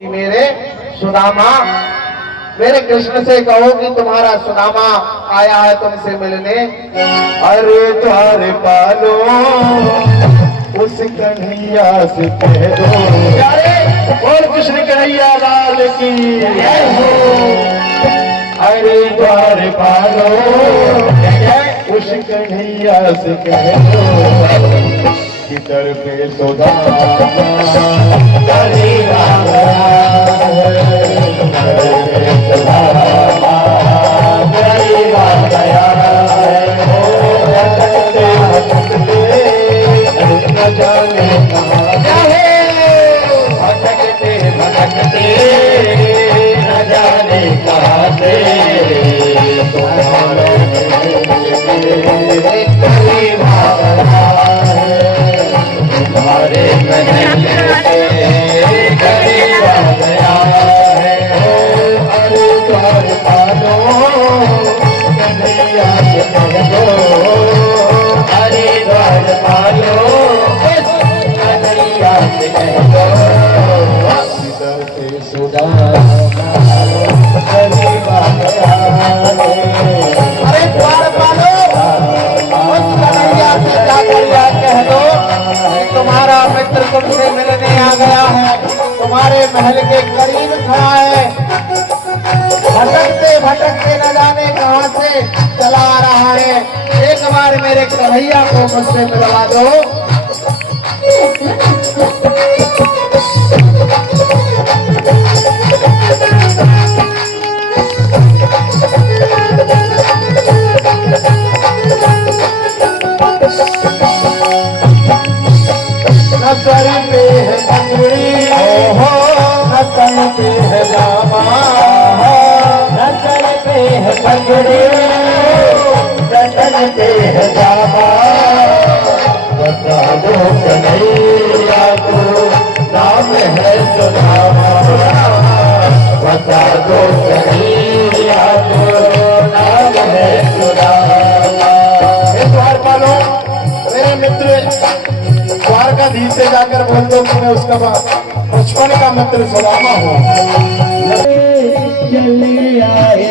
मेरे सुदामा, मेरे कृष्ण से कहो कि तुम्हारा सुदामा आया है तुमसे मिलने। अरे द्वार पालो उस कन्हैया से कह दो, और कृष्ण कन्हैया लाल की जय हो। अरे द्वार पालो उस कन्हैया से कह दो, किधर पे सुदामा तुमसे मिलने आ गया है, तुम्हारे महल के करीब खड़ा है। भटकते भटकते न जाने कहां से चला आ रहा है। एक बार मेरे कन्हैया को मुझसे मिलवा दो। नजर पे है अंगुरी नजर पे है जामा, नजर पे है अंगुरी नजर पे है जामा। बता दो कन्हैया को नाम है सुदामा, बता दो कन्हैया को नाम है सुदामा। हे द्वारपालो, मेरे मित्र द्वारकाधीश से जाकर बोल दो कि मैं उसका बचपन का मित्र सुदामा हूँ। चले आए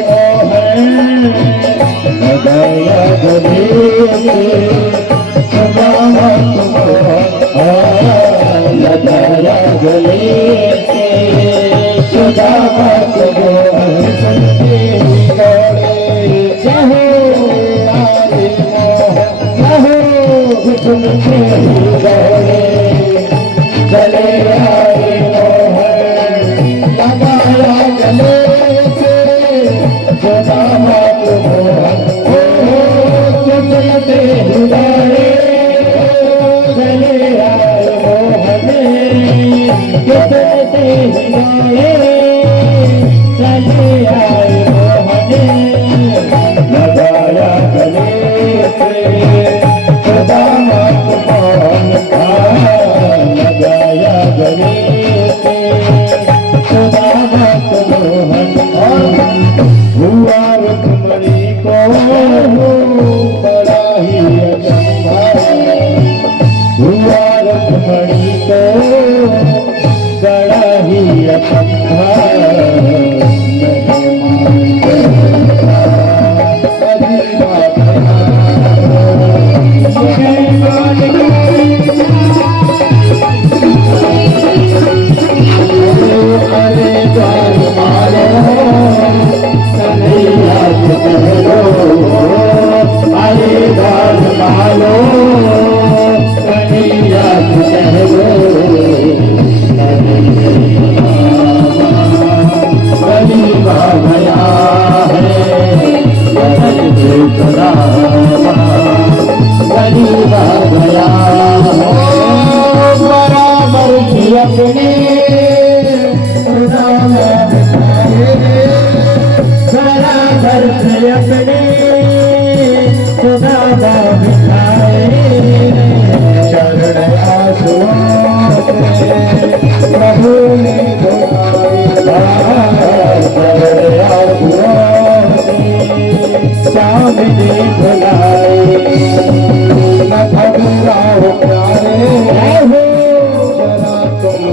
सुदामा चले आए लगाया गले से सुदामा चलते हुए चले आए मोहने, चलते हुए चले आए मोहने। लगाया गले से सुदामा लगाया गले से सुदामा हुआ रुक्मणी को बड़ा ही अचंभा, हुआ रुक्मणी को बड़ा ही अचंभा।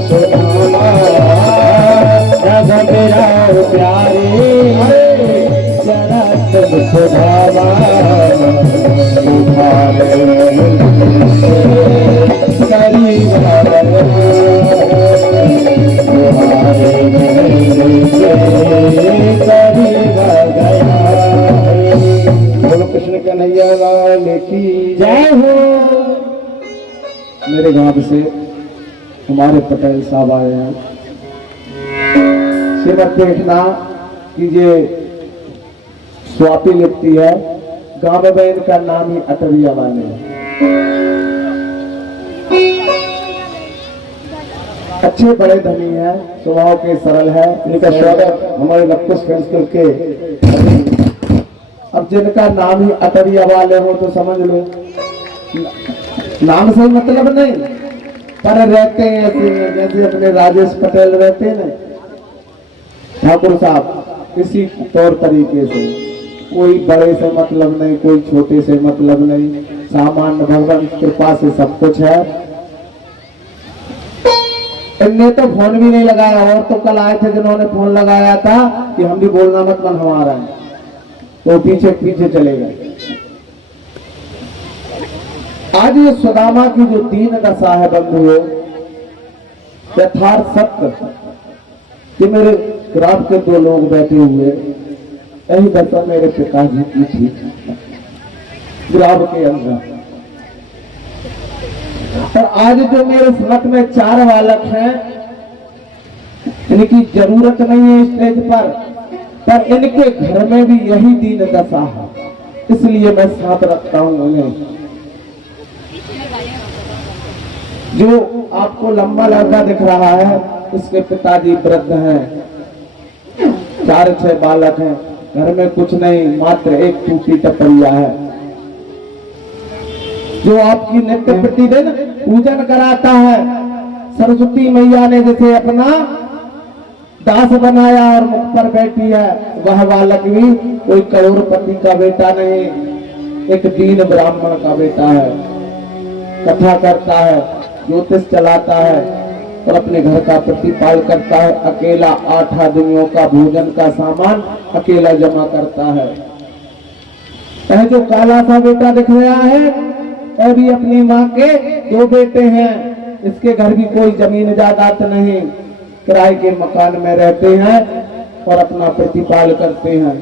सुदामा और प्यारे जरा तुम सुधावा तुम्हारे करीब बोलो कृष्ण कन्हैया लाल की जय हो। मेरे गांव से हमारे पटेल साहब आए हैं। श्रीमत देखना कि ये स्वाति लिखती है, गांव में इनका नाम ही अटरिया वाले है। अच्छे बड़े धनी है, स्वभाव के सरल है। इनका स्वागत हमारे लक्कुश फ्रेंड्स क्लब के। अब जिनका नाम ही अटरिया वाले हो तो समझ लो नाम से मतलब नहीं, पर रहते हैं ऐसे जैसे अपने राजेश पटेल रहते हैं ना ठाकुर साहब, इसी तौर तरीके से। कोई बड़े से मतलब नहीं, कोई छोटे से मतलब नहीं, सामान्य भगवान की कृपा से सब कुछ है। इनने तो फोन भी नहीं लगाया, और तो कल आए थे जिन्होंने फोन लगाया था कि हम भी बोलना मत मन हमारा है, तो पीछे पीछे चले गए। आज ये सुदामा की जो दीन दशा है बंधुओं, यथार्थ सत्य कि मेरे ग्राम के दो लोग बैठे हुए, यही दशा मेरे पिताजी की थी ग्राम के अंदर। और आज जो मेरे साथ में 4 बालक हैं, इनकी जरूरत नहीं है स्टेज पर इनके घर में भी यही दीन दशा है, इसलिए मैं साथ रखता हूं उन्हें। जो आपको लंबा लड़का दिख रहा है, इसके पिताजी वृद्ध हैं, 4-6 बालक हैं, घर में कुछ नहीं, मात्र एक टूटी टपरिया है। जो आपकी नित्य प्रतिदिन पूजन कराता है, सरस्वती मैया ने जैसे अपना दास बनाया और मुख पर बैठी है, वह बालक भी कोई करोड़पति का बेटा नहीं, एक दीन ब्राह्मण का बेटा है। कथा करता है, ज्योतिष चलाता है और अपने घर का प्रतिपाल करता है। अकेला 8 आदमियों का भोजन का सामान अकेला जमा करता है। यह जो काला सा बेटा दिख रहा है, यह भी अपनी माँ के 2 बेटे हैं। इसके घर भी कोई जमीन जायदाद नहीं, किराए के मकान में रहते हैं और अपना प्रतिपाल करते हैं।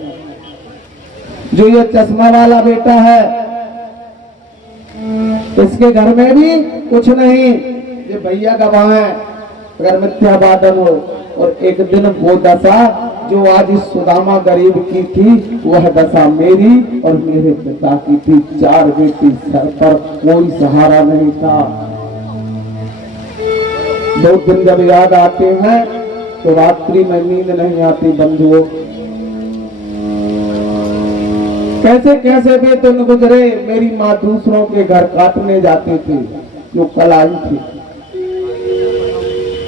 जो ये चश्मा वाला बेटा है, इसके घर में भी कुछ नहीं, ये भैया गवाह है अगर मिथ्या वादन हो। और एक दिन वो दशा जो आज इस सुदामा गरीब की थी, वह दशा मेरी और मेरे पिता की थी। 4 बेटी, सर पर कोई सहारा नहीं था। 2 दिन जब याद आते हैं तो रात्रि में नींद नहीं आती बंधुओं। कैसे कैसे वे दिन गुजरे। मेरी माँ दूसरों के घर काटने जाती थी, जो कल आई थी।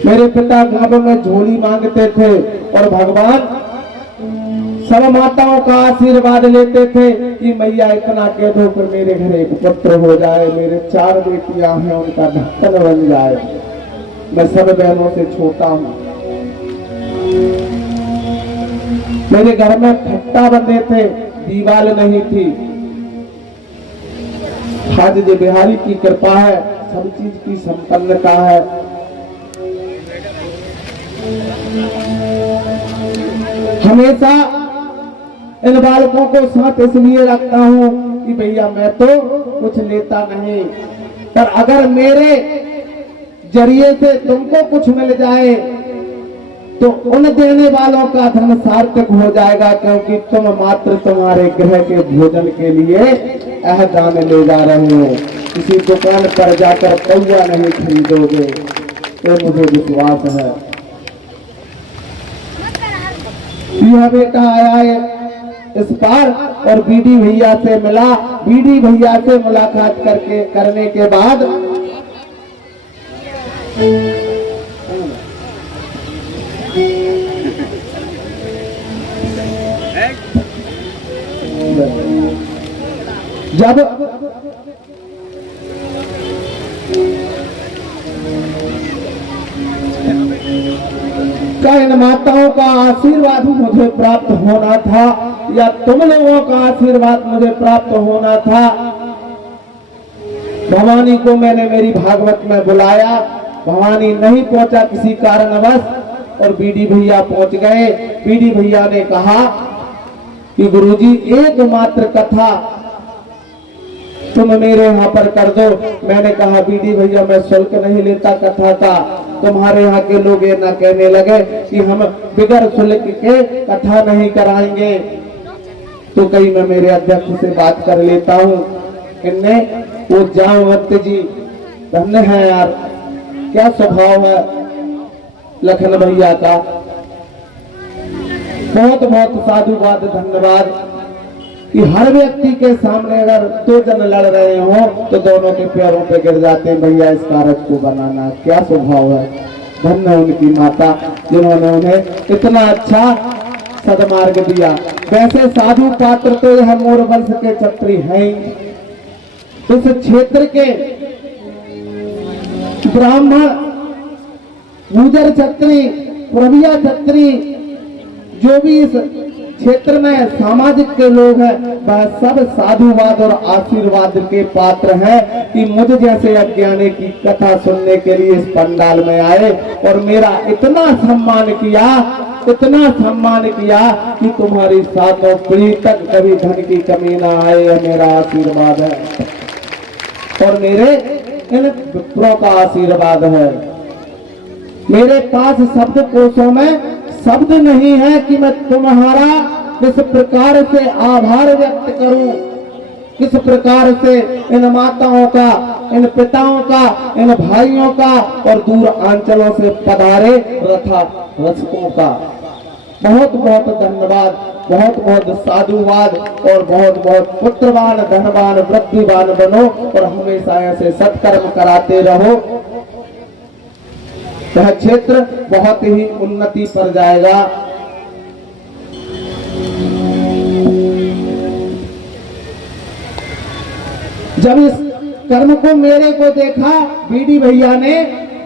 मेरे पिता गांव में झोली मांगते थे और भगवान सब माताओं का आशीर्वाद लेते थे कि मैया इतना कह दो फिर मेरे घर एक पुत्र हो जाए, मेरे 4 बेटियां हैं उनका ढक्कन बन जाए। मैं सब बहनों से छोटा हूं। मेरे घर में खट्टा बंधे थे, दीवाल नहीं थी। आज जो बिहारी की कृपा है, सब चीज की संपन्नता है। हमेशा इन बालकों को साथ इसलिए रखता हूं कि भैया मैं तो कुछ लेता नहीं, पर अगर मेरे जरिए से तुमको कुछ मिल जाए तो उन देने वालों का धन सार्थक हो जाएगा, क्योंकि तुम मात्र तुम्हारे गृह के भोजन के लिए यह दान ले जा रहे हो। किसी दुकान पर जाकर कौआ नहीं खरीदोगे, तो मुझे विश्वास है। यह बेटा आया है इस पार और बीडी भैया से मिला। बीडी भैया से मुलाकात करने के बाद जब क्या इन माताओं का आशीर्वाद मुझे प्राप्त होना था या तुम लोगों का आशीर्वाद मुझे प्राप्त होना था? भवानी को मैंने मेरी भागवत में बुलाया, भवानी नहीं पहुंचा किसी कारणवश और बीडी भैया पहुंच गए। बीडी भैया ने कहा कि गुरुजी एकमात्र कथा तुम मेरे यहाँ पर कर दो। मैंने कहा बीडी भैया मैं शुल्क नहीं लेता कथा का। तुम्हारे यहाँ के लोग ये ना कहने लगे कि हम बिगर शुल्क के कथा नहीं कराएंगे। तो कहीं मैं मेरे अध्यक्ष से बात कर लेता हूँ। इनने वो जामवंत जी धन्य है यार, क्या स्वभाव है लखन भैया का। बहुत बहुत साधुवाद धन्यवाद कि हर व्यक्ति के सामने अगर दो जन लड़ रहे हो तो दोनों के पैरों पे गिर जाते हैं भैया इस कारज को बनाना। क्या स्वभाव है, धन्य उनकी माता जिन्होंने उन्हें इतना अच्छा सदमार्ग दिया। वैसे साधु पात्र तो यह मोर वंश के छत्री हैं। इस क्षेत्र के ब्राह्मण, गुजर छत्री, पुरविया छत्री, जो भी इस क्षेत्र में सामाजिक के लोग हैं वह सब साधुवाद और आशीर्वाद के पात्र हैं कि मुझ जैसे अज्ञानी की कथा सुनने के लिए इस पंडाल में आए और मेरा इतना सम्मान किया, इतना सम्मान किया कि तुम्हारी सातों पीढ़ी तक कभी धन की कमी ना आए। यह मेरा आशीर्वाद है और मेरे इन विप्रों का आशीर्वाद है। मेरे पास शब्द कोशों में शब्द नहीं है कि मैं तुम्हारा किस प्रकार से आभार व्यक्त करूं, किस प्रकार से इन माताओं का, इन पिताओं का, इन भाइयों का और दूर आंचलों से पधारे रथकों का बहुत बहुत धन्यवाद, बहुत बहुत साधुवाद और बहुत बहुत पुत्रवान, धनवान, वृद्धिवान बनो और हमेशा ऐसे सत्कर्म कराते रहो। यह क्षेत्र बहुत ही उन्नति पर जाएगा। जब इस कर्म को मेरे को देखा बीडी भैया ने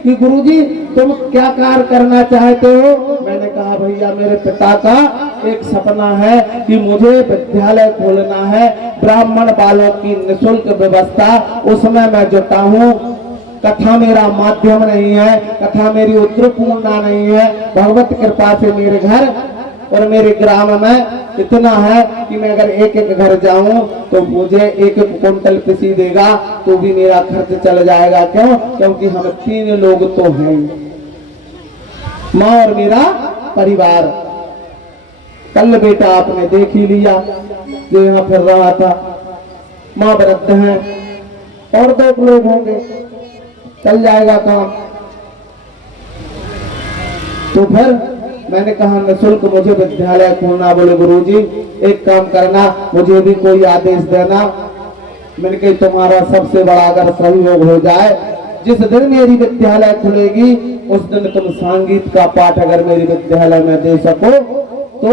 कि गुरुजी तुम क्या कार्य करना चाहते हो, मैंने कहा भैया मेरे पिता का एक सपना है कि मुझे विद्यालय खोलना है, ब्राह्मण बालों की निःशुल्क व्यवस्था, उसमें मैं जुटा हूँ। कथा मेरा माध्यम नहीं है, कथा मेरी उत्तरपूर्णा नहीं है। भगवत कृपा से मेरे घर और मेरे ग्राम में इतना है कि मैं अगर एक एक घर जाऊं तो मुझे एक एक कुंटल पिसी देगा तो भी मेरा खर्च चल जाएगा। क्यों? क्योंकि हम 3 लोग तो हैं, माँ और मेरा परिवार। कल बेटा आपने देख ही लिया जो यहाँ फिर रहा था, माँ वृद्ध हैं और 2 लोग होंगे, चल जाएगा काम। तो फिर मैंने कहा निःशुल्क मुझे विद्यालय खोलना। बोले गुरुजी एक काम करना, मुझे भी कोई आदेश देना। मैंने कहा तुम्हारा सबसे बड़ा अगर सहयोग हो जाए, जिस दिन मेरी विद्यालय खुलेगी उस दिन तुम संगीत का पाठ अगर मेरी विद्यालय में दे सको तो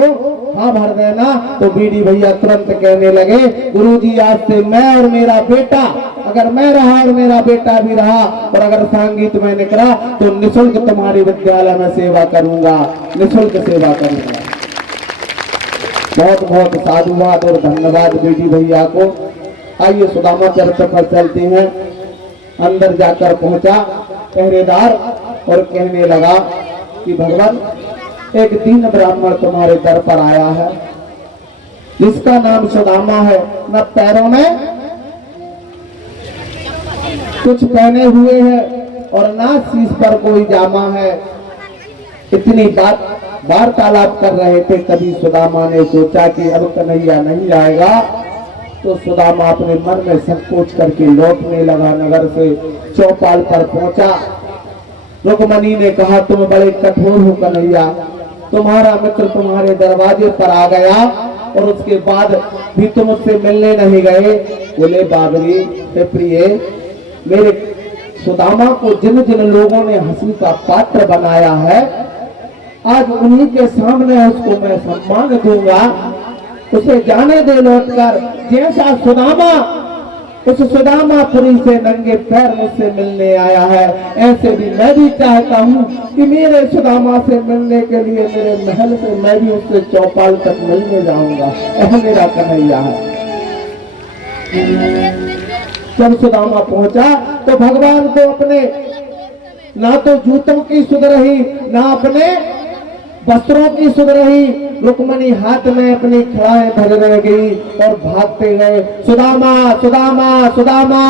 हाँ भर देना। तो बीडी भैया तुरंत कहने लगे गुरुजी आज से मैं और मेरा बेटा, अगर मैं रहा और मेरा बेटा भी रहा और अगर संगीत में निकला तो निःशुल्क तुम्हारी विद्यालय में सेवा करूंगा, निःशुल्क सेवा करूंगा। बहुत बहुत साधुवाद और धन्यवाद बीडी भैया को। आइए सुदामा चरित्र पर चलते हैं। अंदर जाकर पहुंचा पहरेदार और कहने लगा कि भगवान एक दीन ब्राह्मण तुम्हारे दर पर आया है जिसका नाम सुदामा है, न पैरों में कुछ पहने हुए है और ना शीश पर कोई जामा है। इतनी बात वार्तालाप कर रहे थे, तभी सुदामा ने सोचा कि अब कन्हैया नहीं आएगा। तो सुदामा अपने मन में संकोच करके लौटने लगा। नगर से चौपाल पर पहुंचा। रुक्मणी ने कहा तुम बड़े कठोर हो कन्हैया, तुम्हारा मित्र तुम्हारे दरवाजे पर आ गया और उसके बाद भी तुम उससे मिलने नहीं गए। बोले बाबरी प्रिय, मेरे सुदामा को जिन जिन लोगों ने हंसी का पात्र बनाया है आज उन्हीं के सामने उसको मैं सम्मान दूंगा। उसे जाने दे लौटकर। जैसा सुदामा उस सुदामापुरी से नंगे पैर मुझसे मिलने आया है, ऐसे भी मैं भी चाहता हूँ कि मेरे सुदामा से मिलने के लिए मेरे महल से मैं भी उससे चौपाल तक मिलने जाऊंगा। यह मेरा कन्हैया है। जब सुदामा पहुंचा तो भगवान को अपने ना तो जूतों की सुध रही, ना अपने वस्त्रों की सुध रही। रुक्मणी हाथ में अपनी खड़ाएं धर गई और भागते गए, सुदामा सुदामा सुदामा।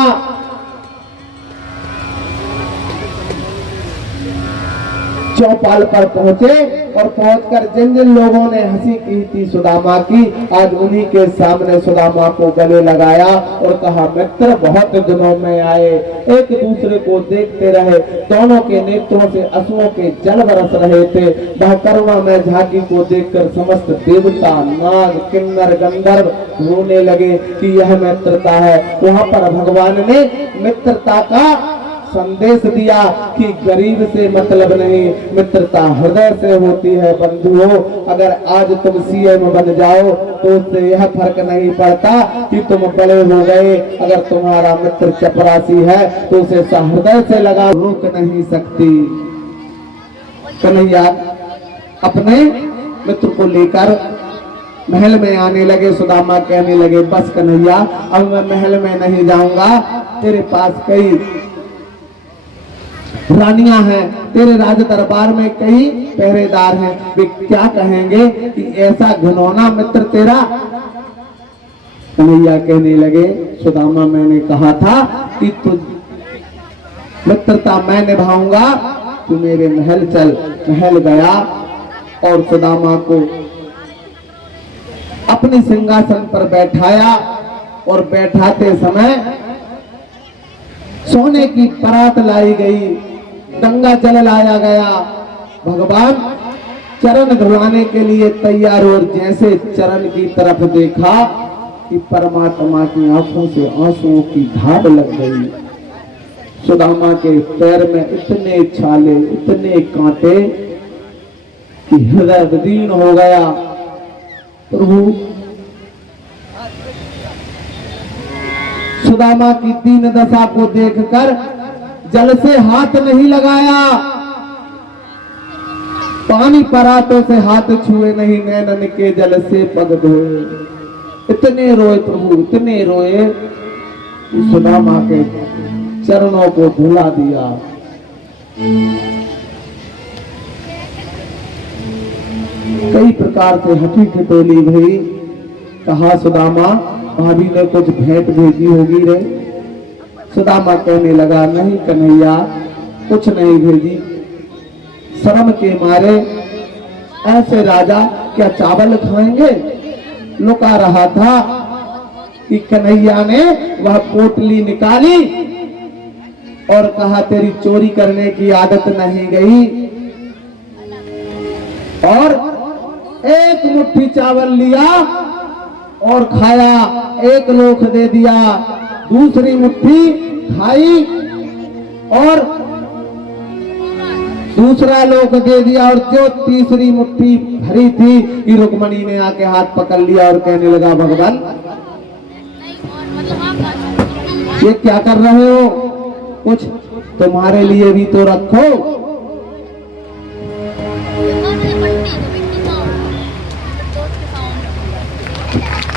चौपाल पर पहुंचे और पहुंचकर जिन जिन लोगों ने हंसी की थी सुदामा की, आज उन्हीं के सामने सुदामा को गले लगाया और कहा, मित्र बहुत दिनों में आए, एक दूसरे को देखते रहे, दोनों के नेत्रों से आंसुओं के जल बरस रहे थे। वह करुणा में झांकी को देखकर समस्त देवता, नाग, किन्नर, गंधर्व रोने लगे कि यह मित्रता है। वहां पर भगवान ने मित्रता का संदेश दिया कि गरीब से मतलब नहीं, मित्रता हृदय से होती है। बंधुओं, अगर आज तुम सीएम बन जाओ तो उससे यह फर्क नहीं पड़ता कि तुम बड़े हो गए। अगर तुम्हारा मित्र चपरासी है तो उसे हृदय से लगा रोक नहीं सकती। कन्हैया अपने मित्र को लेकर महल में आने लगे। सुदामा कहने लगे, बस कन्हैया, अब मैं महल में नहीं जाऊंगा, तेरे पास कई रानियां हैं, तेरे राज दरबार में कई पहरेदार हैं, वे क्या कहेंगे कि ऐसा घिनौना मित्र तेरा। कन्हैया कहने लगे, सुदामा मैंने कहा था कि तू मित्रता मैं निभाऊंगा, तू मेरे महल चल। महल गया और सुदामा को अपने सिंहासन पर बैठाया और बैठाते समय सोने की परात लाई गई, गंगा जल लाया गया। भगवान चरण धुलाने के लिए तैयार, और जैसे चरण की तरफ देखा कि परमात्मा की आंखों से आंसुओं की धार लग गई। सुदामा के पैर में इतने छाले, इतने कांटे कि हृदय विदीर्ण हो गया। प्रभु सुदामा की दीन दशा को देखकर जल से हाथ नहीं लगाया, पानी परातों से हाथ छुए नहीं, नैनन के जल से पग धोए। इतने रोए प्रभु, इतने रोए कि सुदामा के चरणों को धुला दिया। कई प्रकार से हठी ठिठोली भई। कहा, सुदामा भाभी ने कुछ भेंट भेजी होगी रे। सुदामा कहने लगा, नहीं कन्हैया, कुछ नहीं भेजी। शर्म के मारे ऐसे राजा क्या चावल खाएंगे। लुका रहा था कि कन्हैया ने वह पोटली निकाली और कहा, तेरी चोरी करने की आदत नहीं गई, और एक मुट्ठी चावल लिया और खाया, एक लोख दे दिया, दूसरी मुट्ठी खाई और दूसरा लोक दे दिया, और जो तीसरी मुट्ठी भरी थी कि रुक्मणी ने आके हाथ पकड़ लिया और कहने लगा, भगवान ये क्या कर रहे हो, कुछ तुम्हारे लिए भी तो रखो।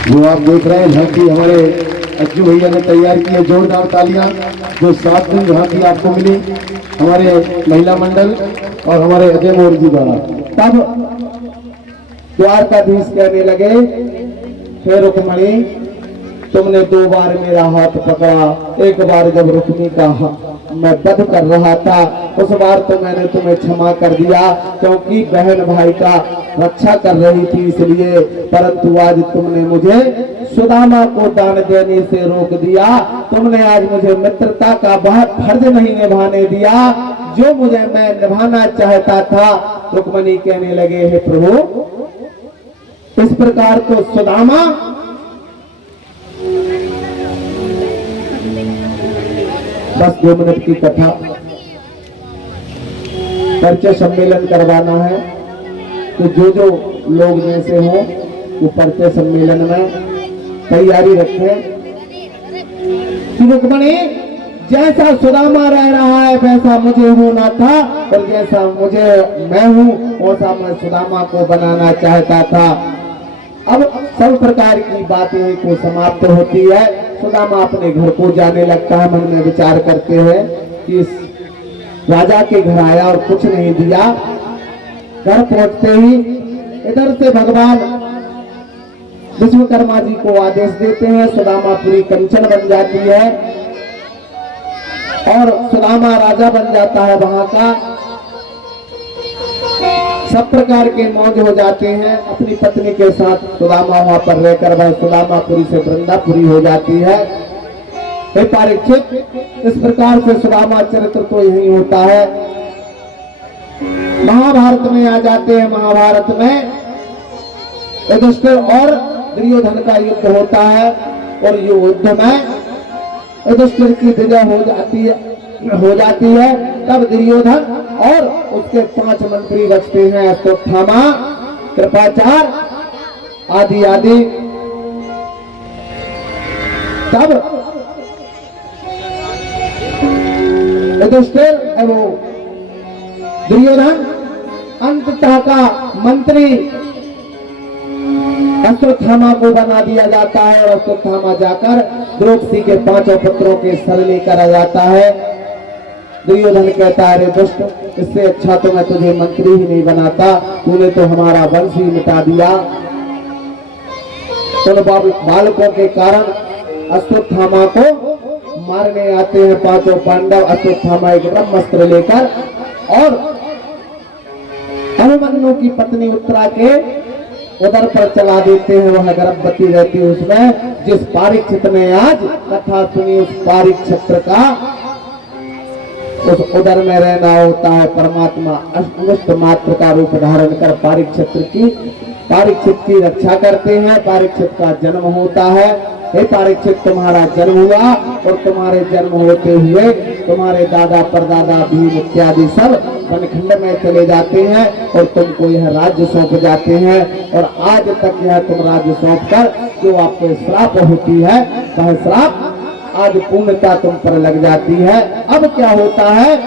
जो आप देख रहे हैं झांकी हमारे अज्जू भैया ने तैयार की है, जोरदार तालियां। जो 7 दिन झांकी आपको मिली हमारे महिला मंडल और हमारे अजय मोर जी द्वारा। तब द्वारकाधीश कहने लगे, हे रुक्मणी, तुमने 2 बार मेरा हाथ पकड़ा। एक बार जब रुक्मी का मैं वध कर रहा था, उस बार तो मैंने तुम्हें क्षमा कर दिया क्योंकि बहन भाई का रक्षा कर रही थी इसलिए, परंतु आज तुमने मुझे सुदामा को दान देने से रोक दिया। तुमने आज मुझे मित्रता का वह फर्ज नहीं निभाने दिया जो मुझे मैं निभाना चाहता था। रुक्मणी कहने लगे, हे प्रभु, इस प्रकार तो सुदामा बस 2 मिनट की कथा, परिचय सम्मेलन करवाना है, तो जो लोग जैसे हो वो परिचय सम्मेलन में तैयारी रखें। रुक्मणी जैसा सुदामा रह रहा है वैसा मुझे होना था, और जैसा मैं हूँ वैसा मैं सुदामा को बनाना चाहता था। अब सब प्रकार की बातें को समाप्त होती है। सुदामा अपने घर को जाने लगता है। मन में विचार करते हैं कि इस राजा के घर आया और कुछ नहीं दिया। घर पहुंचते ही इधर से भगवान विश्वकर्मा जी को आदेश देते हैं। सुदामा पूरी कंचन बन जाती है और सुदामा राजा बन जाता है वहां का। सब प्रकार के मौज हो जाते हैं। अपनी पत्नी के साथ सुदामा वहां पर रहकर वह सुदामापुरी से वृंदापुरी हो जाती है। हे परीक्षित, इस प्रकार से सुदामा चरित्र तो यही होता है। महाभारत में आ जाते हैं। महाभारत में युधिष्ठिर और दुर्योधन का युद्ध होता है और युद्ध में युधिष्ठिर की विजय हो जाती है। तब दुर्योधन और उसके 5 मंत्री बचते हैं, अश्वत्थामा, कृपाचार आदि आदि। तब युधिष्ठिर एवं दुर्योधन अंततः का मंत्री अश्वत्थामा को बना दिया जाता है और अश्वत्थामा जाकर द्रौपदी के 5 पुत्रों के सर लेकर आ जाता है। दुर्योधन कहता है, अरे दुष्ट, इससे अच्छा तो मैं तुझे मंत्री ही नहीं बनाता, तूने तो हमारा वंश ही मिटा दिया। उन बालकों के कारण अश्वत्थामा को मारने आते हैं 5 पांडव। अश्वत्थामा एक ब्रह्मास्त्र लेकर और अभिमन्यु की पत्नी उत्तरा के उधर पर चला देते हैं। वह गर्भवती रहती है। उसमें जिस परीक्षित ने आज कथा सुनी, उस परीक्षित का उस उदर में रहना होता है। परमात्मा अष्ट मात्र का रूप धारण कर परीक्षित की रक्षा करते हैं। परीक्षित का जन्म होता है। हे परीक्षित, तुम्हारा जन्म हुआ और तुम्हारे जन्म होते हुए तुम्हारे दादा परदादा भीम इत्यादि सब वनखंड में चले जाते हैं और तुमको यह राज्य सौंप जाते हैं। और आज तक यह तुम राज्य सौंप कर जो आपको श्राप होती है, वह श्राप आज पूर्णता तुम पर लग जाती है। अब क्या होता है,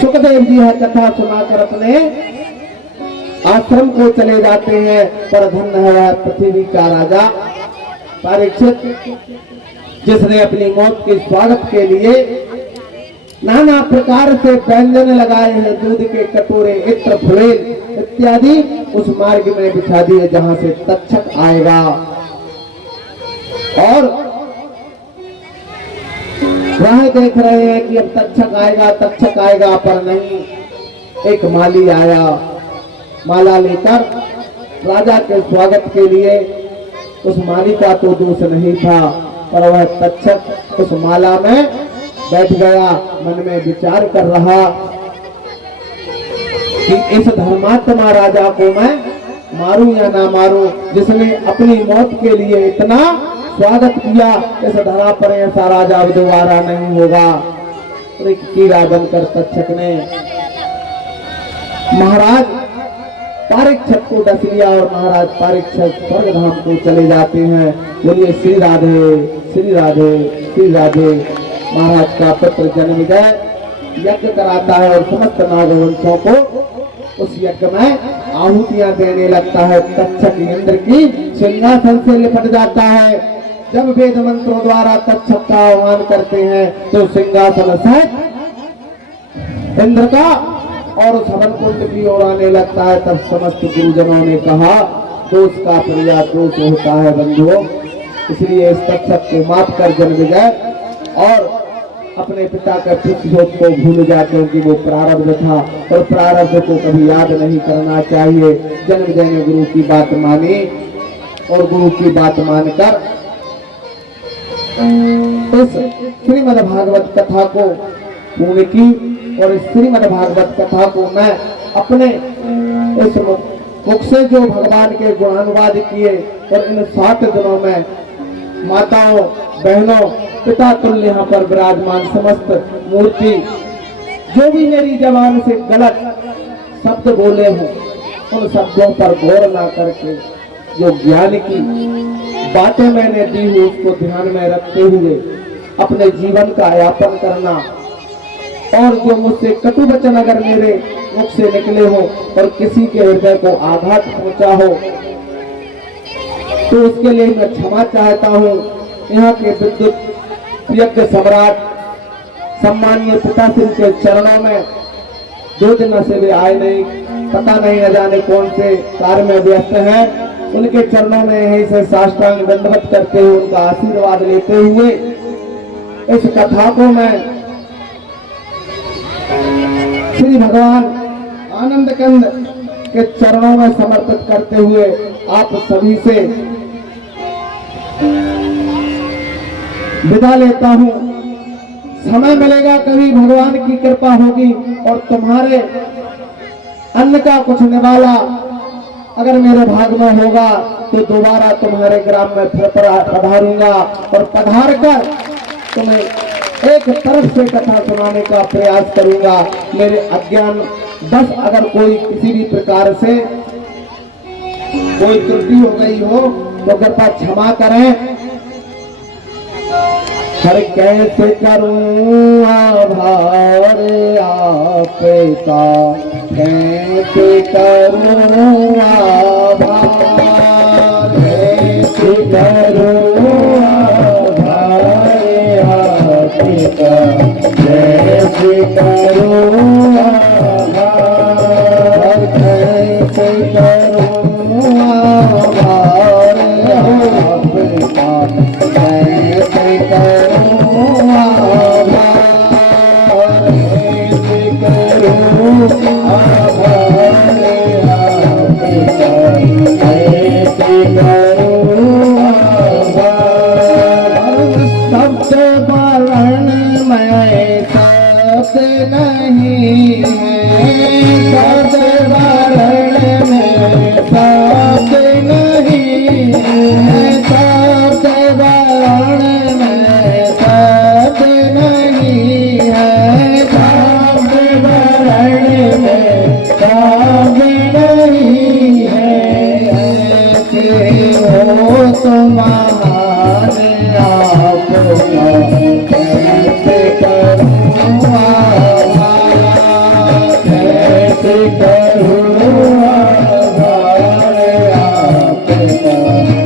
सुखदेव जी यह कथा सुनाकर अपने आश्रम को चले जाते हैं। पर धन्य है वह पृथ्वी का राजा परीक्षित, जिसने अपनी मौत के स्वागत के लिए नाना प्रकार से व्यंजन लगाए हैं। दूध के कटोरे, इत्र, फुलेल इत्यादि उस मार्ग में बिछा दिए जहां से तक्षक आएगा। और वह देख रहे हैं कि अब तक्षक आएगा, पर नहीं। एक माली आया, माला लेकर राजा के स्वागत के लिए। उस माली का तो दोष नहीं था, पर वह तक्षक उस माला में बैठ गया। मन में विचार कर रहा कि इस धर्मात्मा राजा को मैं मारूं या ना मारूं, जिसने अपनी मौत के लिए इतना स्वागत किया। इस धरा पर ऐसा राजा अब दोबारा नहीं होगा। एक कीड़ा बनकर तक्षक ने महाराज परीक्षित को डस लिया और महाराज परीक्षित स्वर्ग धाम को चले जाते हैं। बोलिए श्री राधे श्री राधे श्री राधे। महाराज का पुत्र जन्म गए, यज्ञ कराता है और समस्त नागवंशों को उस यज्ञ में आहुतियां देने लगता है। तक्षक इंद्र की सिंहासन से लिपट जाता है। जब वेद मंत्रों द्वारा तक्षक का आह्वान करते हैं तो सिंहासन से इंद्र का और उस हवन कुंड की ओर आने लगता है। तब समस्त गुरुजनों ने कहा, दोष का पर्याय दोष होता है बंधुओं, इसलिए इस तक्षक को माफ कर जन्म गए और अपने पिता के प्रतिशोध को भूल जाए, क्योंकि वो प्रारब्ध था और प्रारब्ध को कभी याद नहीं करना चाहिए। जन्म जय गुरु की बात मानी और गुरु की बात मानकर इस श्रीमद् भागवत कथा को पूर्ण की। और इस श्रीमद् भागवत कथा को मैं अपने इस मुख से जो भगवान के गुणानुवाद किए और इन 60 दिनों में माताओं बहनों पिता तुल्य यहाँ पर विराजमान समस्त मूर्ति जो भी मेरी जबान से गलत शब्द बोले हों, उन शब्दों पर गौर ना करके जो ज्ञान की बातें मैंने दी हुई उसको ध्यान में रखते हुए अपने जीवन का यापन करना, और जो मुझसे कटु वचन अगर मेरे मुख से निकले हो और किसी के हृदय को आघात पहुंचा हो तो उसके लिए मैं क्षमा चाहता हूं। यहाँ के विद्युत यज्ञ सम्राट सम्माननीय पिताश्री के चरणों में 2 दिन से वे आए नहीं, पता नहीं न जाने कौन से कार्य में व्यस्त हैं। उनके चरणों में यहीं से साष्टांग दंडवत करते हुए उनका आशीर्वाद लेते हुए इस कथा को मैं श्री भगवान आनंद कंद के चरणों में समर्पित करते हुए आप सभी से विदा लेता हूं। समय मिलेगा कभी भगवान की कृपा होगी और तुम्हारे अन्न का कुछ निवाला अगर मेरे भाग में होगा तो दोबारा तुम्हारे ग्राम में फिर पधारूंगा और पधार कर तुम्हें एक तरफ से कथा सुनाने का प्रयास करूंगा। मेरे अज्ञान बस अगर कोई किसी भी प्रकार से कोई त्रुटि हो गई हो तो कृपया क्षमा करें। हर कैसे करूं आभार आपका, कैसे करूं आभार, कैसे करूं आभार आपका, कैसे करूं आभार, कैसे करूं आभार आपका, कैसे करूं आभार, कैसे करूं आभार आपका, कैसे करूं आभार। शब्द वर्ण में शब्द नहीं है, शब्द वर्ण में शब्द नहीं है, शब्द वर्ण में शब्द नहीं है, शब्द वर्ण में शब्द नहीं है। ऐसे हो तुम महान आपका, कैसे करूं आभार, कैसे करूं आभार आपका,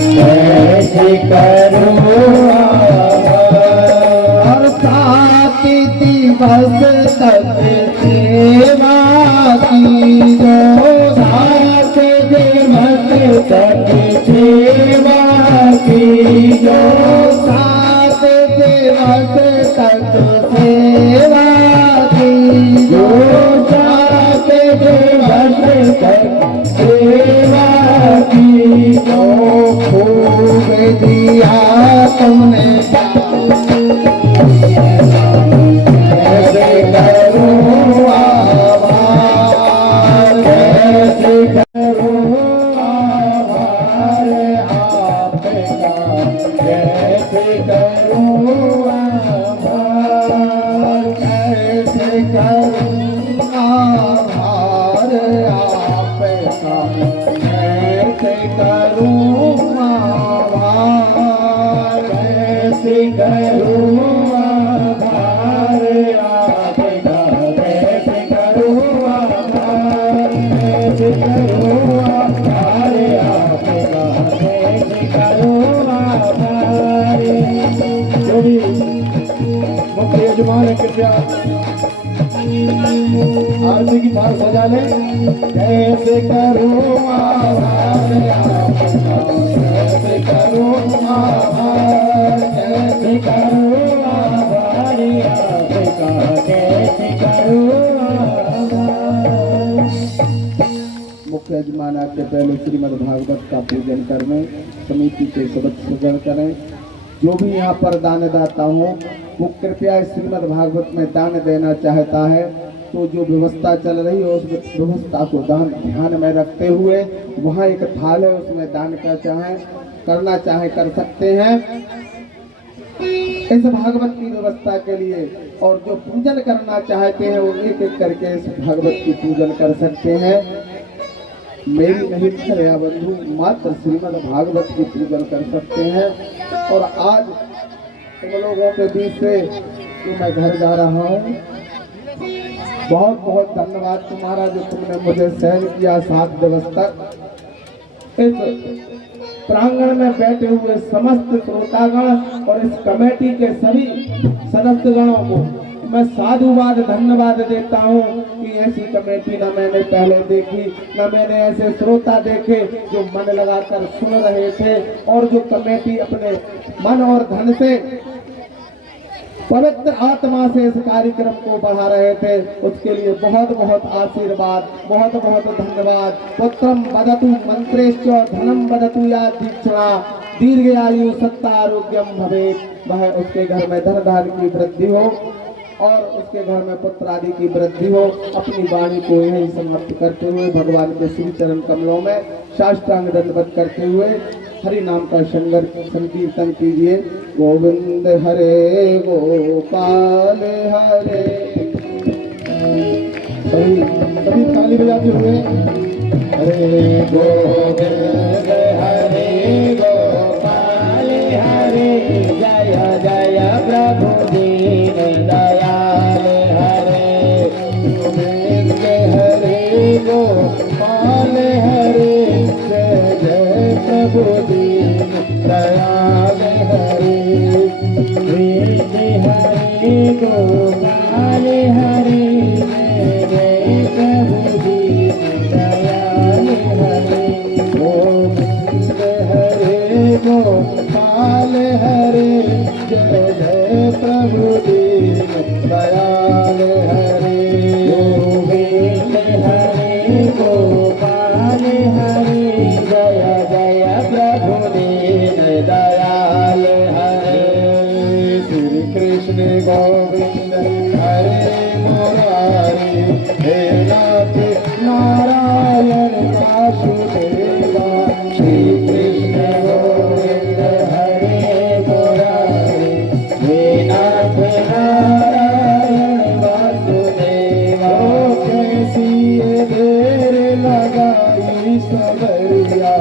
कैसे करूं आभार। 7 दिवस तक सेवा की जो, 7 दिवस तक सेवा की जो, 7 दिवस तक सेवा की जो, 7 दिवस तक सेवा की जो, खूब दिया तुमने, कैसे करूं आभार, कैसे करूं आभार आपका, कैसे करूं आभार, कैसे करूं आभार आपका, कैसे करूं आभार, कैसे करूं आभार आपका, कैसे करूं आभार, कैसे करूं आभार आपका, कैसे करूं आभार। जो भी मुख्य यजमान है कृपया आरती की थाल सजा ले। कैसे करूं आभार आपका, कैसे करूं आभार, कैसे करूं आभार आपका, कैसे करूं आभार। मुख्य यजमान आपके पहले श्रीमद् भागवत का पूजन करने समिति के सदस्यगण करें। जो भी यहाँ पर दानदाता हो वो कृपया श्रीमद् भागवत में दान देना चाहता है तो जो व्यवस्था चल रही है उस व्यवस्था को ध्यान में रखते हुए वहाँ एक थाल है उसमें दान करना चाहे कर सकते हैं इस भागवत की व्यवस्था के लिए। और जो पूजन करना चाहते हैं वो एक एक करके इस भागवत की पूजन कर सकते हैं। मेरी नहीं या बंधु मात्र श्रीमद् भागवत की पूजन कर सकते हैं। और आज तुम लोगों के बीच से तो मैं घर जा रहा हूँ। बहुत बहुत धन्यवाद तुम्हारा जो तुमने मुझे सहन किया 7 दिवस तक। इस प्रांगण में बैठे हुए समस्त श्रोतागण और इस कमेटी के सभी सदस्यगणों को मैं साधुवाद धन्यवाद देता हूँ कि ऐसी कमेटी न मैंने पहले देखी, न मैंने ऐसे श्रोता देखे जो मन लगाकर सुन रहे थे और जो कमेटी अपने मन और धन से पवित्र आत्मा से इस कार्यक्रम को बढ़ा रहे थे। उसके लिए बहुत बहुत आशीर्वाद, बहुत बहुत धन्यवाद। पुत्रम वदतु मंत्रेश्च धनम वदतु या दीक्षणा दीर्घ आयु सत्ता आरोग्यम भवेत्। वह उसके घर में धन धान की वृद्धि हो और उसके घर में पुत्र आदि की वृद्धि हो। अपनी वाणी को यही समाप्त करते हुए भगवान के श्री चरण कमलों में साष्टांग दंडवत करते हुए हरि नाम का संकीर्तन कीजिए। गोविंद हरे गोपाल हरे। सभी ताली बजाते हुए हरे गोविंद हरे गोपाल हरे। जय जय प्रभु दीन दयाल हरे। गोविंद हरे गोपाल हरे। जय जय प्रभु दीन दयाल हरे। गोविंद हरे गोपाल हरे। जय जय प्रभु दीन दयाल हरे। गोविंद हरे गोपाल हरे। जय जय प्रभु दीन दयाल हरे। गोविंद हरे गोपाल हरे। जय जय प्रभु दीन दयाल हरे। श्री कृष्ण गोविंद हरे मुरारी। हे नाथ नारायण वासुदेवा। श्री कृष्ण गोविंद हरे मुरारी। हे नाथ नारायण वासुदेवा। कैसी ये देर लगाई सबरिया।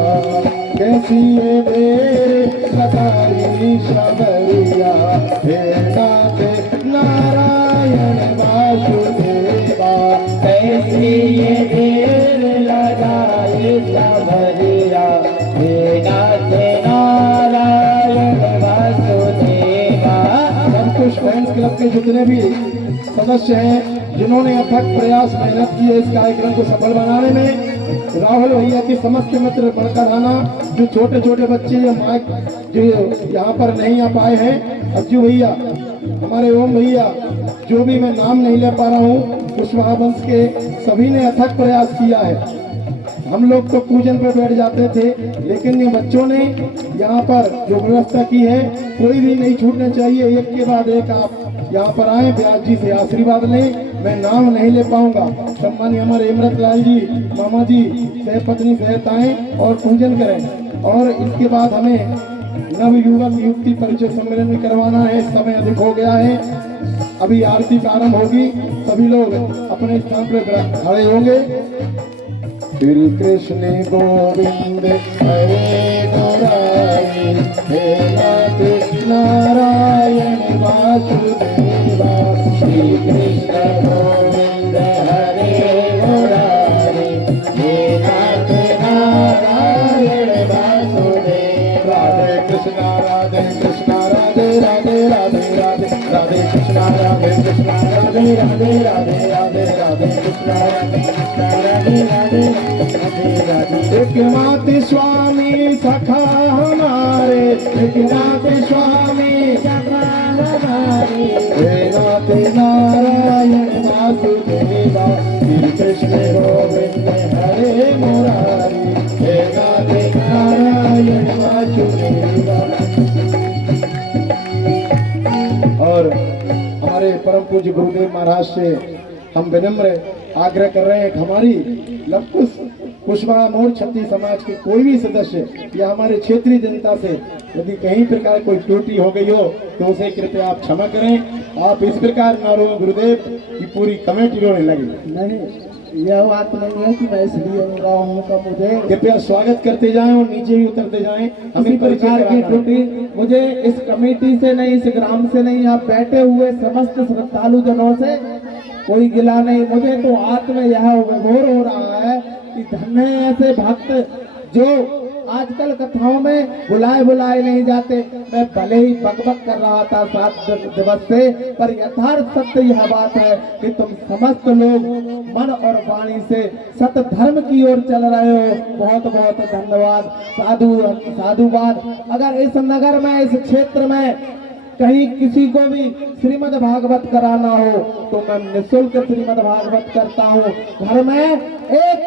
कैसी ये देर लगाई सबरिया। हे नाथ नारायण वासुदेवा। कैसी ये देर लगाई सबरिया। हे नाथ नारायण वासुदेवा। संतुष्ट फैंस क्लब के जितने भी सदस्य हैं जिन्होंने अथक प्रयास मेहनत की है इस कार्यक्रम को सफल बनाने में, राहुल भैया के समस्त मित्र बनकर आना, जो छोटे छोटे बच्चे या माइक जो यहाँ पर नहीं आ पाए हैं, अज्जू भैया, हमारे ओम भैया, जो भी मैं नाम नहीं ले पा रहा हूँ, उस महावंश के सभी ने अथक प्रयास किया है। हम लोग तो पूजन पर बैठ जाते थे, लेकिन ये बच्चों ने यहाँ पर जो व्यवस्था की है, कोई भी नहीं छूटना चाहिए। एक के बाद एक आप यहाँ पर आए, व्यास जी से आशीर्वाद लें। मैं नाम नहीं ले पाऊंगा। सम्मानीय हमारे इमरत लाल जी, मामा जी, सह पत्नी सहित आए और पूजन करें। और इसके बाद हमें नव युवक युवती परिचय सम्मेलन भी करवाना है। समय अधिक हो गया है, अभी आरती प्रारंभ होगी, सभी लोग अपने स्थान पर खड़े होंगे। श्री कृष्ण गोविंद हरे मुरारी। हे नाथ नारायण वासुदेवा। श्री कृष्ण गोविंद हरे मुरारी। हे नाथ नारायण वासुदेवा। राधे कृष्णा राधे कृष्णा राधे राधे राधे राधे राधे कृष्णा राधे कृष्णा राधे राधे राधे राधे राधे कृष्णा राधे कृष्णा राधे राधे राधे राधे। एक नाथ स्वामी सखा हमारे। एक नाथ स्वामी सखा हमारे। हे नाथ नारायण वासुदेवा। श्री कृष्ण गोविंद हरे मुरारी। हे नाथ नारायण वासुदेवा। और हमारे परम पूज्य गुरुदेव महाराज से हम विनम्र आग्रह कर रहे हैं कि हमारी लवकुश कुशवाहा मोड़ क्षत्रिय समाज के कोई भी सदस्य या हमारे क्षेत्रीय जनता से यदि कहीं प्रकार कोई त्रुटि हो गई हो तो उसे कृपया आप क्षमा करें। आप इस प्रकार ना रो गुरुदेव की पूरी कमेटी रोने लगी। नहीं, यह बात नहीं है कि मैं इसलिए उनका हूँ का मुझे कृपया स्वागत करते जाएं और नीचे भी उतरते जाएं। किसी हमें प्रकार की त्रुटि मुझे इस कमेटी से नहीं, इस ग्राम से नहीं, आप बैठे हुए समस्त श्रद्धालु जनों से कोई गिला नहीं। मुझे तो आत्म यह विभोर हो रहा है कि धन्य है ऐसे भक्त जो आजकल कथाओं में बुलाए नहीं जाते। मैं भले ही बकबक कर रहा था 7 दिवस से, पर यथार्थ सत्य यह बात है कि तुम समस्त लोग मन और वाणी से सत धर्म की ओर चल रहे हो। बहुत बहुत धन्यवाद, साधुवाद। अगर इस नगर में, इस क्षेत्र में कहीं किसी को भी श्रीमद् भागवत कराना हो तो मैं निःशुल्क श्रीमद् भागवत करता हूँ। घर में एक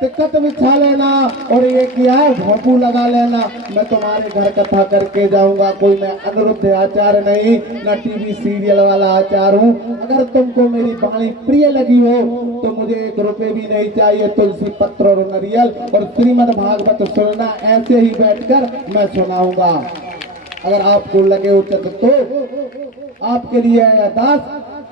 टिकट बिछा लेना और ये किया है भोंपू लगा लेना, मैं तुम्हारे घर कथा करके जाऊंगा। कोई मैं अनिरुद्ध आचार्य नहीं, न टीवी सीरियल वाला आचार्य हूँ। अगर तुमको मेरी वाणी प्रिय लगी हो तो मुझे 1 रुपए भी नहीं चाहिए। तुलसी पत्र और नारियल और श्रीमद् भागवत सुनना, ऐसे ही बैठकर मैं सुनाऊंगा। अगर आपको लगे उचित तो आपके लिए अरदास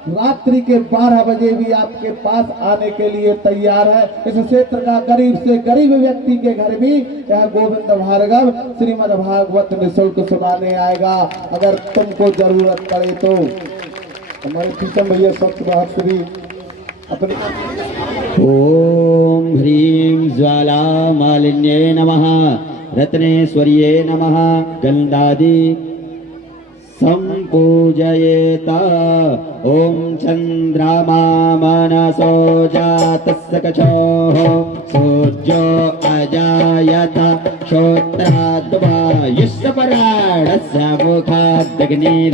रात्रि के 12 बजे भी आपके पास आने के लिए तैयार है। इस क्षेत्र का गरीब से गरीब व्यक्ति के घर भी यह गोविंद भार्गव श्रीमद् भागवत निःशुल्क सुनाने आएगा। अगर तुमको जरूरत पड़े तो हमारे प्रीतम भैया सप्त श्री अपने ओम ह्रीं ज्वाला मालिन्ये नमः, रत्नेश्वर्ये नमः, गंधादि संपूजयेत। ओम चंद्रमा मनसो जातस्य कछोः सूर्यो अजायत श्रोत्राद्वायुस्य पराणस्य मुखादग्निरजायत।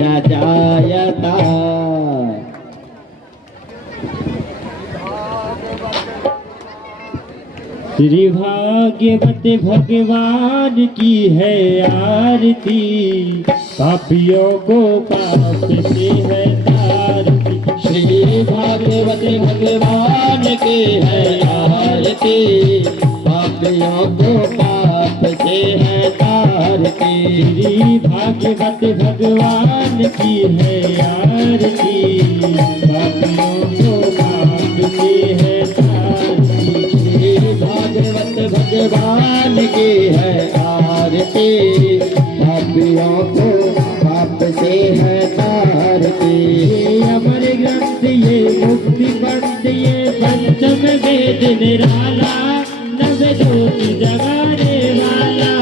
श्री भाग्यवत भगवान की है आरती, पापियों को पाप से है तारती। श्री भाग्यवत भगवान की है आरती, पापियों को पाप से है तारती। श्री भाग्यवत भगवान की है आरती, पापियों को पाप से है तारती। भागवत भगवान की है आरती, पापियों को पाप से है तारती। ये अमर ग्रंथ, ये मुक्ति पंथ, ये पंचम वेद निराला, नव ज्योति जगाने वाला।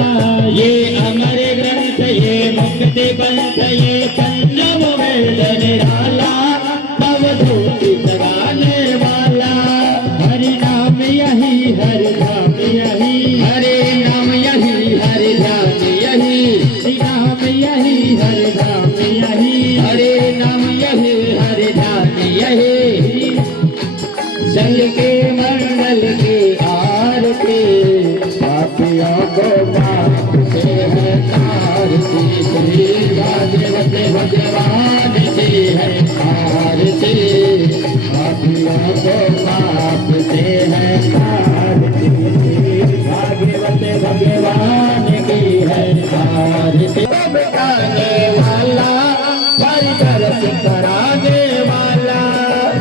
ये अमर ग्रंथ, ये मुक्ति पंथ, ये पंचम वेद निराला, नव ज्योति जगाने वाला। हरि नाम यही, हरि नाम यही, हरे नाम यही, हरि नाम यही, हरि नाम यही, हरि नाम यही, हरे नाम यही, हरि नाम यही। संग के मंडल की आरती, पापियों को पाप से है तारती। श्री भागवत भगवान की है आरती, पापियों को पाप से है तारती। भागवत भगवान की है आरती। बताने वाला, परिदर्श कराने वाला,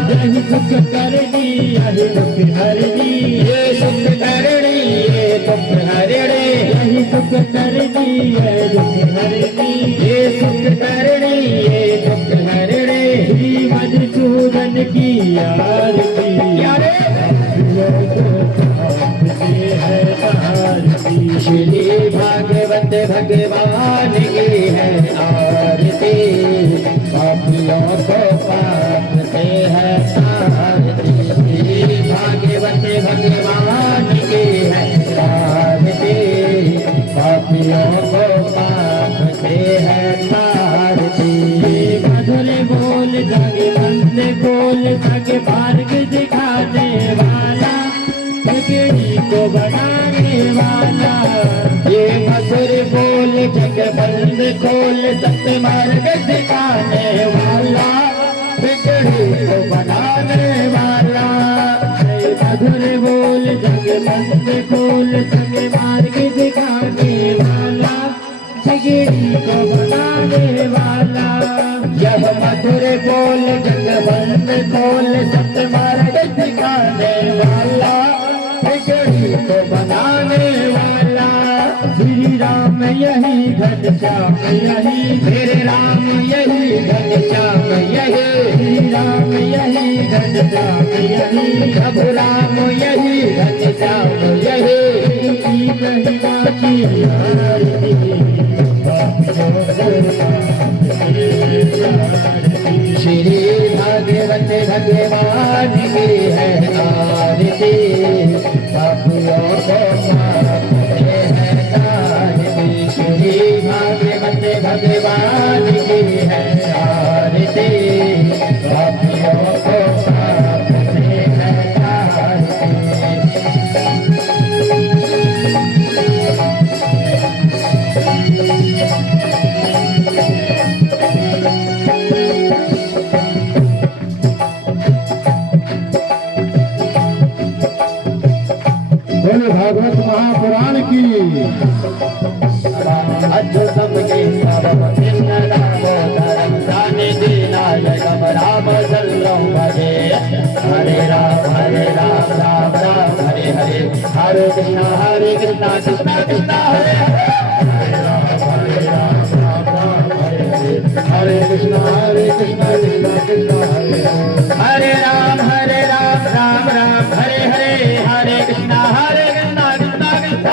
यही सुख करनी, यही दुख हरनी, ये सुख करनी, ये दुख हरणी, यही सुख करनी, ये दुख हरनी, ये सुख करनी, ये दुख हरणी। श्री मधुसूदन की आरती, श्री भागवत भगवान की है आरती, पापियों को पाप से है तारती। श्री भागवत भगवान की है आरती, पापियों को पाप से है तारती। मधुर बोल जग बंद बोल, जग मार्ग दिखाने वाला, पगड़ी को बनाने वाला। ये मधुर बोल जग बंद खोल, सत मार्ग दिखाने वाला, पगड़ी को बनाने वाला। ये मधुर बोल जग बंद खोल, सत मार्ग दिखाने वाला, पगड़ी को बनाने वाला। यह मधुर बोल जगबंद खोल सतमार्ग दिखाने वाला बिगड़ी को बनाने वाला श्री राम यही घनश्याम यही मेरे राम यही घनश्याम यही श्री राम यही घनश्याम यही प्रभु राम यही घनश्याम यही की महिमा की आरती श्री भागवत भगवान की है आरती पापियों को मारते हैं आरती श्री भागवत भगवान की है आरती पापियों को मारते हैं आरती बोले भागवत महापुराण की अद्भुतम के सर्व कृष्ण दामोदरम दानि दीनायकम राम शरणं भजे हरे राम राम राम हरे हरे हरे कृष्णा कृष्णा कृष्णा हरे हरे हरे राम राम हरे हरे हरे कृष्णा कृष्णा कृष्णा हरे हरे राम राम हरे हरे हरे कृष्णा कृष्णा कृष्णा हरे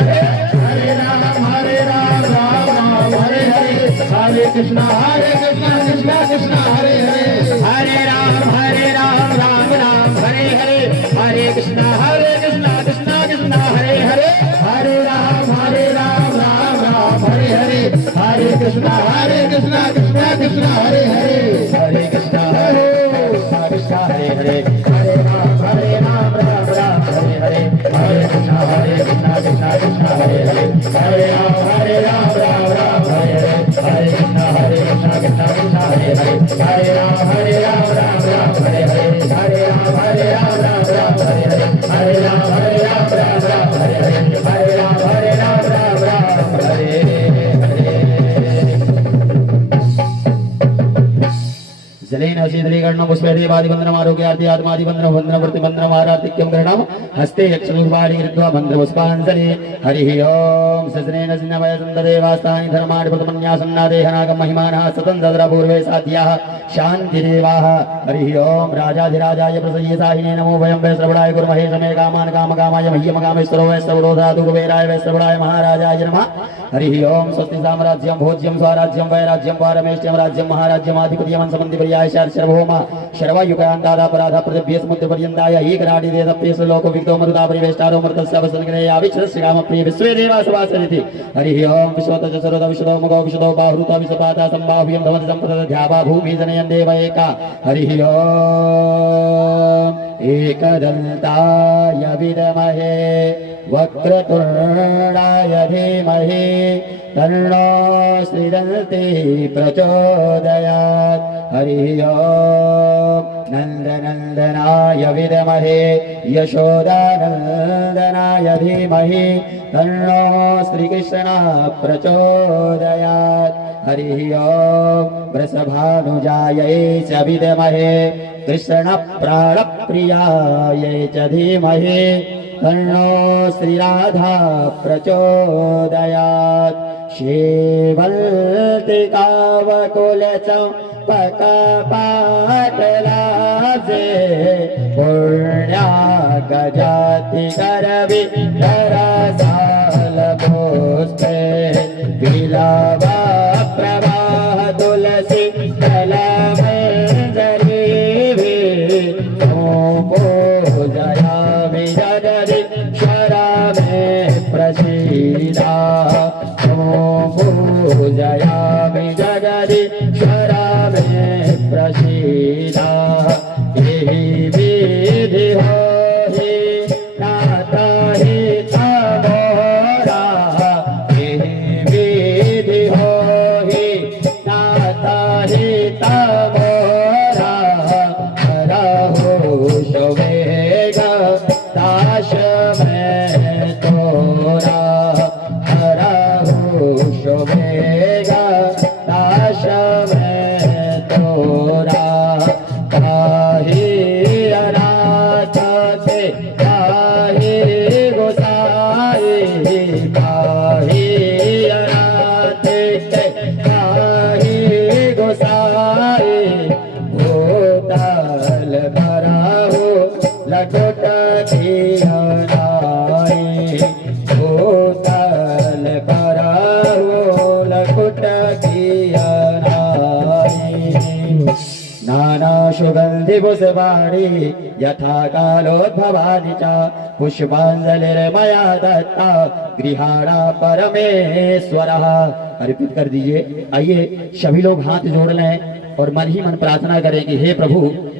हरे हरे राम राम राम हरे हरे हरे कृष्णा कृष्णा कृष्णा हरे हरे हरे राम राम हरे हरे हरे कृष्णा कृष्णा कृष्णा हरे हरे हरे राम राम हरे हरे हरे कृष्णा कृष्णा कृष्णा हरे हरे हरे कृष्णा कृष्णा हरे हरे हरे राम राम हरे हरे हरे कृष्णा कृष्णा कृष्णा हरे हरे हरे राम राम हरे हरे हरे कृष्णा कृष्णा कृष्णा हरे हरे हरे राम राम हरे हरे हरे राम राम हरे हरे हरे राम राम हरे हरे हरे राम राम हरे हरे जलेन शीतलीकरणं पुष्पेदेवादिबन्धनम् आरोग्यार्थे आत्मादिबन्धनं वन्दनवृत्तिबन्धनम् आरार्तिक्यं करणं हस्ते यक्षनुष्पाणि कृत्वा मन्त्रपुष्पाञ्जलि हरिः ॐ सजनेन सिन्नमय सुन्दरदेवास्तानि धर्माणि प्रथमन्यासन्नादेहनागं महिमानः सतं तत्र पूर्वे साध्याः शान्तिदेवाः हरिः ॐ राजाधिराजाय प्रसय्यसाहिने नमो वयं वैश्रवणाय कुर्महे समे कामान् कामकामाय मह्यमकामेश्वरो वैश्रवरोधातु कुबेराय वैश्रवणाय महाराजाय नमः हरिः ॐ स्वस्ति साम्राज्यं भोज्यं स्वराज्यं वैराज्यं पारमेष्ट्यं राज्यं महाराज्यमाधिपत्यं समन्तिपर्याय शर्वभौम शर्वयुगान्तादापराध पृथिव्ये समुद्रपर्यन्ताय एकनाडिदेदप्येषु लोको विक्तो मरुदा परिवेष्टारो मृतस्य अवसन्ग्रहे आविच्छस्य कामप्रिय विश्वे देवा सभासरिति हरिः ॐ विश्वतः सरोद विशदो मुगो विशदो बाहुरुता विषपाता सम्बाह्यं धवति सम्पद ध्यावा भूमि जनयन् देव एका हरिः ॐ एकदन्ताय विद्महे वक्रतुण्डाय धीमहि तन्नो श्रीदन्ति प्रचोदयात् हरिः ॐ नन्दनन्दनाय विद्महे यशोदानन्दनाय धीमहि तन्नो श्रीकृष्णः प्रचोदयात् हरिः ॐ वृषभानुजायै च विद्महे कृष्णप्राणप्रियायै च धीमहि तन्नो श्रीराधा प्रचोदयात् शेवल्तिकावकुलचम्पकपाटलाजे पुण्यागजाति करवि रसालपुष्पे विलवा प्रवाह तुलसी कलमञ्जरी पूजयामि जगदीश्वरा मे प्रसीदा पूजयामि जगदीश्वरा मे प्रसीदा यही विधि हो हि नाता हि तमोरा यही विधि हो हि नाता हि तमोरा रहो शुभेगा दाश में तोरा रहो शुभेगा दाश में तोरा भूतल कराओ लकुट किया नारी नाना सुगंधि पुष्पाणि यथा कालोद्भवानि च पुष्पांजलिर्मया दत्ता गृहाणा परमेश्वरः। अर्पित कर दीजिए। आइए सभी लोग हाथ जोड़ लें और मन ही मन प्रार्थना करें कि हे प्रभु,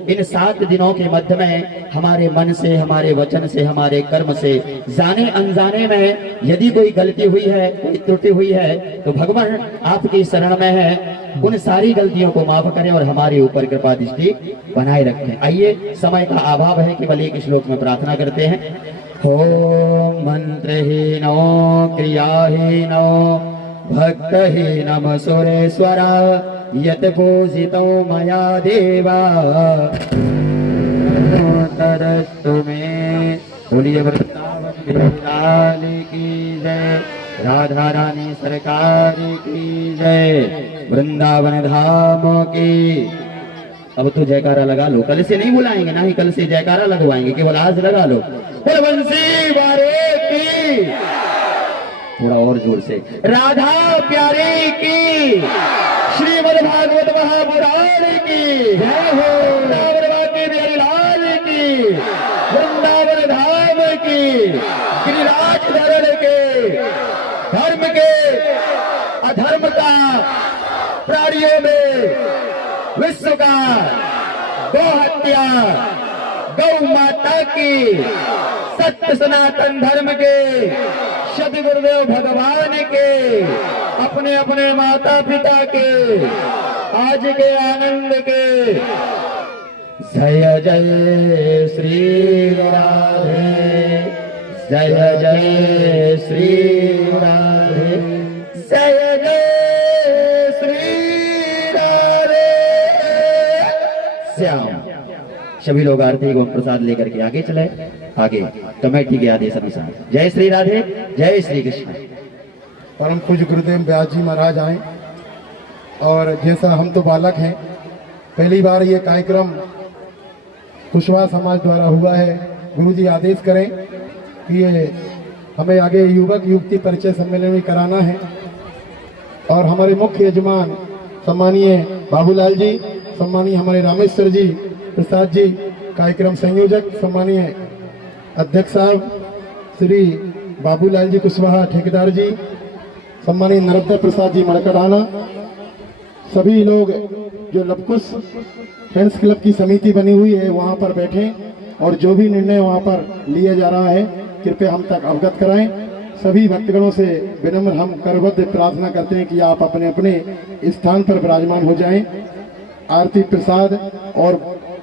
इन 7 दिनों के मध्य में हमारे मन से, हमारे वचन से, हमारे कर्म से, जाने अनजाने में यदि कोई गलती हुई है, कोई त्रुटि हुई है, तो भगवान आपकी शरण में है, उन सारी गलतियों को माफ करें और हमारे ऊपर कृपा दृष्टि बनाए रखें। आइए, समय का अभाव है, केवल एक श्लोक में प्रार्थना करते हैं। हो मंत्रहीनो क्रियाहीनो भक्तहीनम सुरेश्वरा यत पूजितो मया देवा तरस्तु मे। बोलिए वृंदावन की जय, राधा रानी सरकार की जय, वृंदावन धाम की। अब तो जयकारा लगा लो, कल से नहीं बुलाएंगे, ना ही कल से जयकारा लगवाएंगे, केवल आज लगा लो। बंसी वारे की, थोड़ा और जोर से, राधा प्यारे की, श्रीमद् भागवत महापुराण की जय हो, वृंदावन बांके बिहारी लाल की, वृंदावन धाम की, गिरिराज धरण के, धर्म के अधर्म का, प्राणियों में विश्व का, गौ हत्या, गौ माता की, सत्य सनातन धर्म के, सद्गुरु गुरुदेव भगवान के, अपने अपने माता पिता के, आज के आनंद के। जय जय श्री राधे, जय जय श्री राधे, जय जय श्री राधे श्याम। सभी लोग आरती एवं प्रसाद लेकर के आगे चले, आगे कमेटी के आदेश अनुसार। जय श्री राधे, जय श्री कृष्ण। परम पूज्य गुरुदेव व्यास जी महाराज आए, और जैसा हम तो बालक हैं, पहली बार ये कार्यक्रम कुशवाहा समाज द्वारा हुआ है। गुरुजी आदेश करें कि ये हमें आगे युवक युवती परिचय सम्मेलन में कराना है, और हमारे मुख्य यजमान सम्मानीय बाबूलाल जी, सम्मानीय हमारे रामेश्वर जी प्रसाद जी, कार्यक्रम संयोजक सम्मानीय अध्यक्ष साहब श्री बाबूलाल जी कुशवाहा ठेकेदार जी, सम्मानीय नर्मदा प्रसाद जी मड़कड़ाना, सभी लोग जो लवकुश फ्रेंड्स क्लब की समिति बनी हुई है वहां पर बैठे, और जो भी निर्णय वहां पर लिया जा रहा है कृपया हम तक अवगत कराएं। सभी भक्तगणों से विनम्र हम करबद्ध प्रार्थना करते हैं कि आप अपने अपने स्थान पर विराजमान हो जाएं। आरती प्रसाद और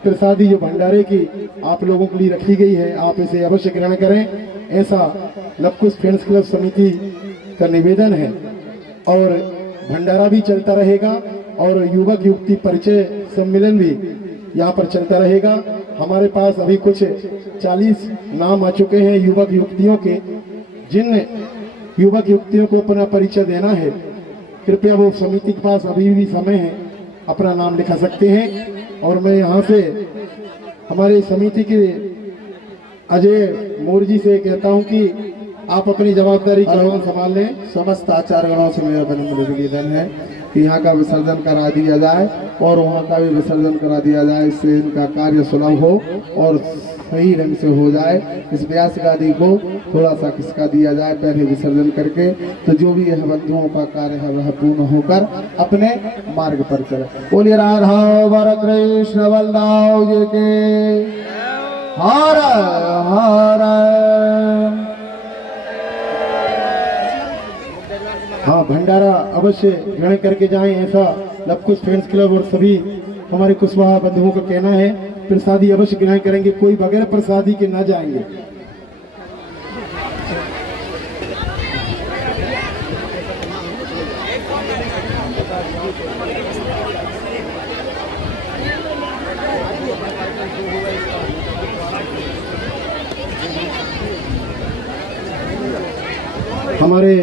प्रसादी जो भंडारे की आप लोगों के लिए रखी गई है, आप इसे अवश्य ग्रहण करें, ऐसा लवकुश फ्रेंड्स क्लब समिति का निवेदन है। और भंडारा भी चलता रहेगा, और युवक युवती परिचय सम्मेलन भी यहाँ पर चलता रहेगा। हमारे पास अभी कुछ 40 नाम आ चुके हैं युवक युवतियों के, जिन युवक युवतियों को अपना परिचय देना है कृपया वो समिति के पास अभी भी समय है, अपना नाम लिखा सकते हैं। और मैं यहाँ से हमारे समिति के अजय मोर्जी से कहता हूँ कि आप अपनी जवाबदारी संभाल लें। समस्त आचार्य गणों से मेरा विनम्र निवेदन है कि यहाँ का विसर्जन करा दिया जाए और वहाँ का भी विसर्जन करा दिया जाए, इससे इनका कार्य सुलभ हो और सही ढंग से हो जाए। इस व्यास गादी को थोड़ा सा खिसका दिया जाए पहले विसर्जन करके, तो जो भी यह बंधुओं का कार्य है वह पूर्ण होकर अपने मार्ग पर चले। बोलिए राधा वर कृष्ण बलदाव जी के हर हर। हाँ, भंडारा अवश्य ग्रहण करके जाएं, ऐसा लवकुश फ्रेंड्स क्लब और सभी हमारे कुशवाहा बंधुओं का कहना है। प्रसादी अवश्य ग्रहण करेंगे, कोई बगैर प्रसादी के न जाएंगे। हमारे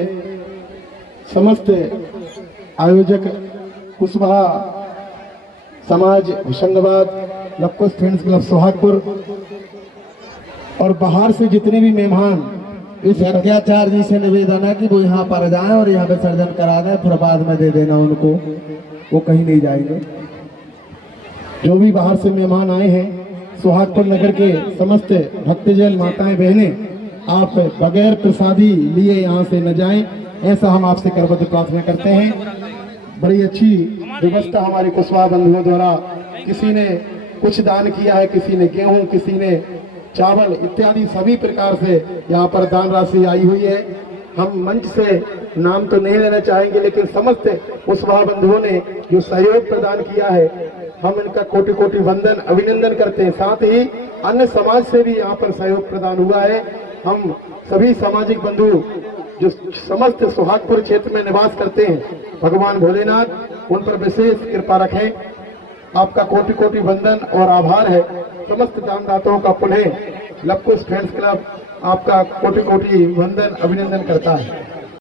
समस्त आयोजक कुशवाहा समाज होशंगाबाद, लवकुश फ्रेंड्स क्लब सोहागपुर और बाहर से जितने भी मेहमान इस यज्ञाचार्य जी से निवेदन है कि वो यहाँ पर जाएं और यहाँ विसर्जन करा दें, फिर बाद में दे देना उनको, वो कहीं नहीं जाएंगे। जो भी बाहर से मेहमान आए हैं, सुहागपुर नगर के समस्त भक्तजन माताएं बहनें, आप बगैर प्रसादी लिए यहाँ से न जाएं, ऐसा हम आपसे करबद्ध प्रार्थना करते हैं। बड़ी अच्छी व्यवस्था हमारे कुशवाहा बंधुओं द्वारा, किसी ने कुछ दान किया है, किसी ने गेहूं, किसी ने चावल इत्यादि सभी प्रकार से यहाँ पर दान राशि आई हुई है। हम मंच से नाम तो नहीं लेना चाहेंगे, लेकिन समस्त कुशवाहा बंधुओं ने जो सहयोग प्रदान किया है, हम इनका कोटि कोटि वंदन अभिनंदन करते हैं। साथ ही अन्य समाज से भी यहाँ पर सहयोग प्रदान हुआ है। हम सभी सामाजिक बंधु जो समस्त सुहागपुर क्षेत्र में निवास करते हैं, भगवान भोलेनाथ उन पर विशेष कृपा रखें। आपका कोटि कोटि वंदन और आभार है। समस्त दानदाताओं का पुनः लवकुश फ्रेंड्स क्लब आपका कोटि कोटि वंदन अभिनंदन करता है।